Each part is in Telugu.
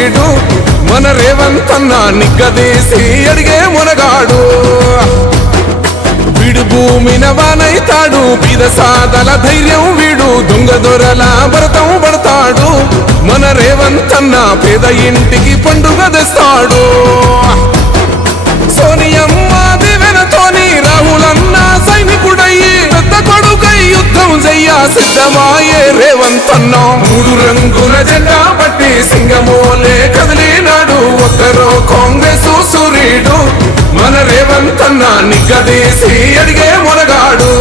సూరీడు మన రేవంత్ అన్న నిగ్గదీసి అడిగే మునగాడు వీడు భూమిన వానైతాడు బీద సాదల ధైర్యం వీడు దొంగ దొరల భరతం పడతాడు మన రేవంత్ అన్న పేద ఇంటికి పండుగ తెస్తాడు సోనియమ్మ దివెనతోని రాహులన్న సైనికుడయ్యి పెద్ద కొడుకై యుద్ధం చెయ్య సిద్ధమాయే రేవంత్ అన్న మూడు రంగుల జెండా పట్టి సింగమోలే కదిలినాడు ఒక్కరో కాంగ్రెస్ సూరీడు మన రేవంత్ అన్న నిగ్గదీసి అడిగే మునగాడు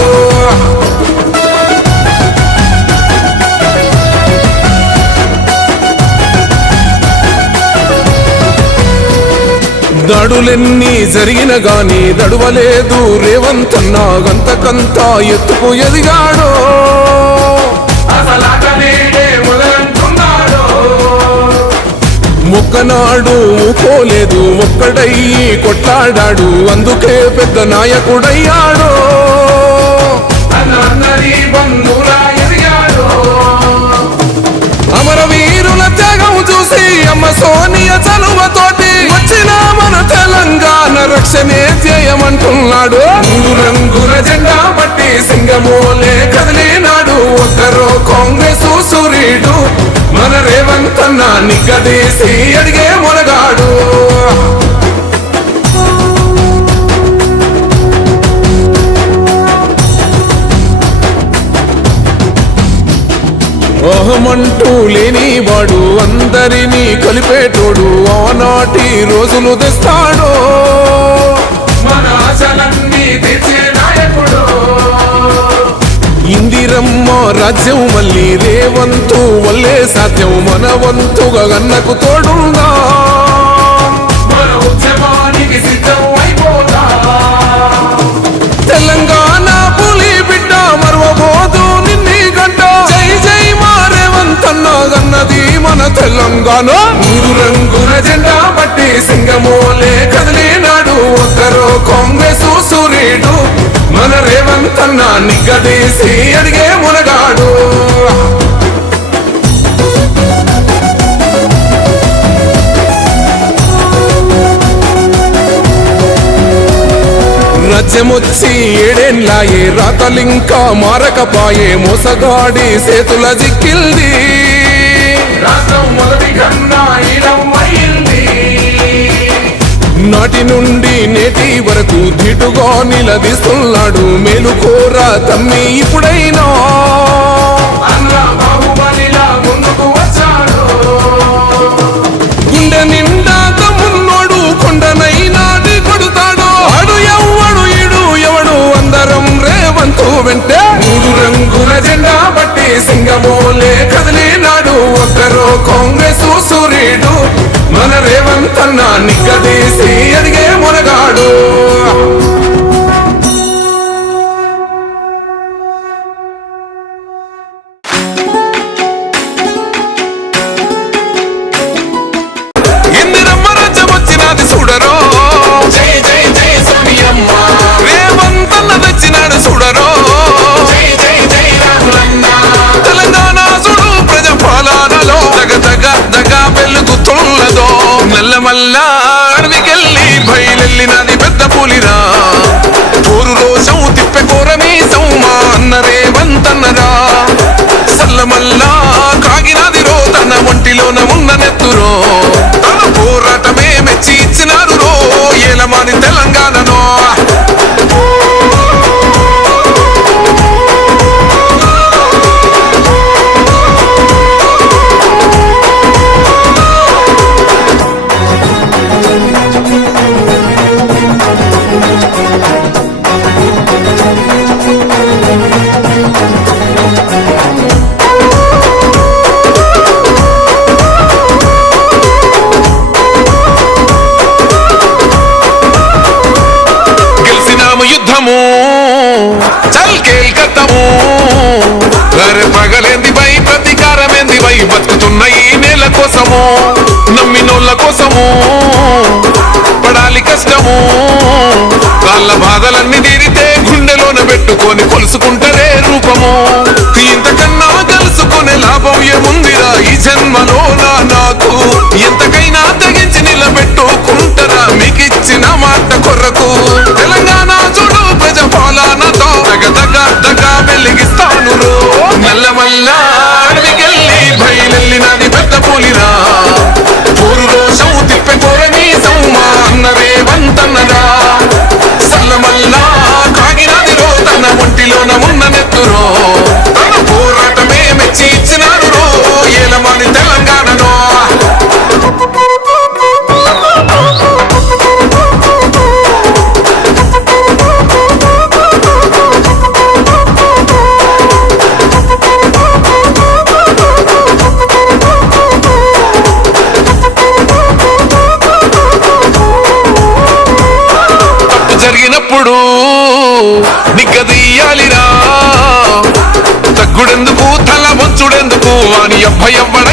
దాడులెన్ని జరిగిన గాని దడువలేదు రేవంత్ అన్న గంతకంతా ఎత్తుకు ఎదిగాడు మొక్కనాడు ఊకోలేదు ఒక్కడయ్యి కొట్లాడాడు అందుకే పెద్ద నాయకుడయ్యాడు అమరవీరుల త్యాగం చూసి అమ్మ సోనియ చలువతోటి వచ్చిన మన తెలంగాణ రక్షణే చేయమంటున్నాడు మూడు రంగుల జెండా పట్టి సింగమోలే కదిలినాడు ఒక్కరో కాంగ్రెస్ సూరీడు మన రేవంత్ అన్న నిగ్గదీసి అడిగే మునగాడు ఓహమంటూ లేనివాడు అందరినీ కలిపేటోడు ఆనాటి రోజులు తెస్తాడు మన ఆశలన్నీ తెచ్చే నాయకుడు ఇందిరమ్మ రాజ్యం మళ్ళీ రేవంతు వల్లే సాధ్యం మన వంతుగా గన్నకు తోడుందా మన ఉద్యమానికి సిద్ధం అయిపోతా తెలంగాణ పులి బిడ్డ మరవబోదు నిన్ని గంట జై జై మా రేవంత్ అన్న గన్నది మన తెలంగాణ మూడు రంగుల జెండా పట్టి సింగమోలే కదిలినాడు ఒక్కరో కాంగ్రెస్ సూరీడు మన రేవంత్ అన్న నిగ్గదీసి అడిగే మునగాడు రాజ్యమొచ్చి ఏడేళ్ళాయే రాతలింకా మారకపాయే మోసగాడి సేతుల జిక్కిల్ది రాష్ట్రం మొదటి కన్నా ఇలమైంది నాటి నుండి నేటి వరకు ధీటుగా నిలదీస్తున్నాడు మేలుకోర తమ్మి ఇప్పుడైనా ముందుకు వచ్చాడు గుండె నిండా తమ్మున్నోడు కొండనైనా కొడుతాడు అడు ఎవ్వడు ఇడు ఎవడు అందరం రేవంతు వెంటే మూడు రంగుల జెండా పట్టి సింగమోలే కదిలినాడు ఒక్కరో కాంగ్రెస్ సూరీడు మన రేవంత్ అన్న నిగ్గదీసి అడిగే మునగాడు ఇందిరమ్మ రాజ్యం వచ్చినది చూడరో జై జై జై సోనియమ్మ రేవంత్ అన్న తెచ్చినాడు చూడరో జై జై జై రాహులన్న తెలంగాణ చూడు ప్రజాపాలనలో జగ జగ జగ వెలుగుతున్నదో నల్లమల్ల అడవికెళ్ళి బయలెళ్ళినది పెద్ద పులిరా కోరు రోషం తిప్పె కోరమీసం మా అన్న రేవంత్ అన్నరా సల్లమల్లా కాగినది రో తన ఒంటిలోన ఉన్న నెత్తురో తన పోరాటమే మెచ్చి ఇచ్చినారు రో ఏలమాని తెలంగాణనో చల్ కేల్కత్తము అరే పగలేంది బై ప్రతీకారమేంది బై బతుకుతున్న ఈ నేల కోసము నమ్మినోళ్ళ కోసము పడాలి కష్టము వాళ్ళ బాధలన్నీ తీరితే గుండెలోన పెట్టుకొని కొలుసుకుంటరే రూపము ఇంతకన్నా కలుసుకునే లాభం ఏముందిరా ఈ జన్మలో నాకు ఎంతకన్నా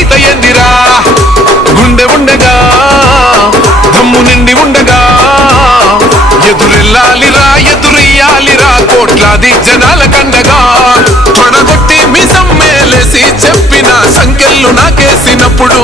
గీత ఎందిరా గుండె ఉండగా దమ్ము నిండి ఉండగా ఎదురెళ్ళాలిరా ఎదురెయ్యాలిరా కోట్లాది జనాల కండగా పడగొట్టి మిసం మేలేసి చెప్పిన సంకెళ్ళు నాకేసినప్పుడు